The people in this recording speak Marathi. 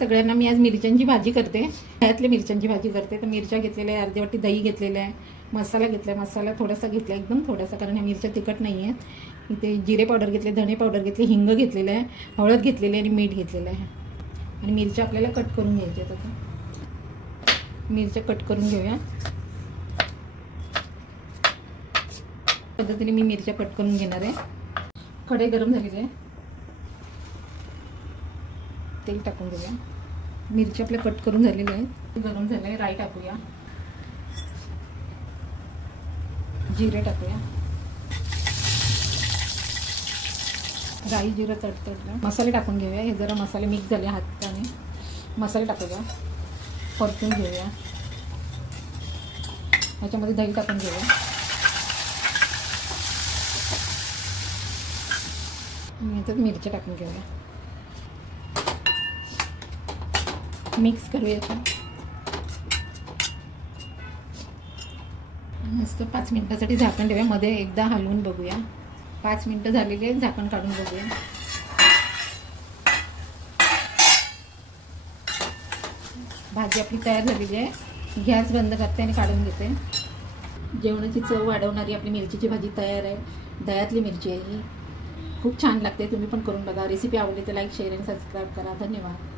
सगळ्यांना. मी आज मिरच्यांची भाजी करते, ह्यातली मिरच्यांची भाजी करते. तर मिरच्या घेतलेल्या आहे, अर्धी वाटी दही घेतलेलं आहे, मसाला घेतला आहे, मसाला थोडासा घेतला एकदम थोडासा, कारण ह्या मिरच्या तिखट नाही आहेत. इथे जिरे पावडर घेतले, धणे पावडर घेतले, हिंग घेतलेलं आहे, हळद घेतलेली आहे आणि मीठ घेतलेलं आहे. आणि मिरच्या आपल्याला कट करून घ्यायच्या. तसं मिरच्या कट करून घेऊया. पद्धतीने मी मिरच्या कट करून घेणार आहे. कढई गरम झालेली आहे, तेल टाकून घेऊया. मिरची आपल्या कट करून झालेली आहे, गरम झालं आहे. राई टाकूया, जिरे टाकूया. राई जिरं तडतडलं, मसाले टाकून घेऊया. हे जरा मसाले मिक्स झाले हाताने, मसाले टाकूया, परतून घेऊया. ह्याच्यामध्ये दही टाकून घेऊया. नंतर मिरच्या टाकून घेऊया, मिक्स करूया. मस्त 5 मिनिटासाठी झाकण ठेवूया. मध्ये एकदा हलवून बघूया. 5 मिनिटं झालेली आहे, झाकण काढून बघूया. भाजी आपली तयार झालेली आहे. गॅस बंद करते आणि काढून घेते. जेवणाची चव वाढवणारी आपली मिरचीची भाजी तयार आहे. दह्यातली मिरची आहे ही, खूप छान लागते. तुम्ही पण करून बघा. रेसिपी आवडली तर लाईक, शेअर आणि सबस्क्राईब करा. धन्यवाद.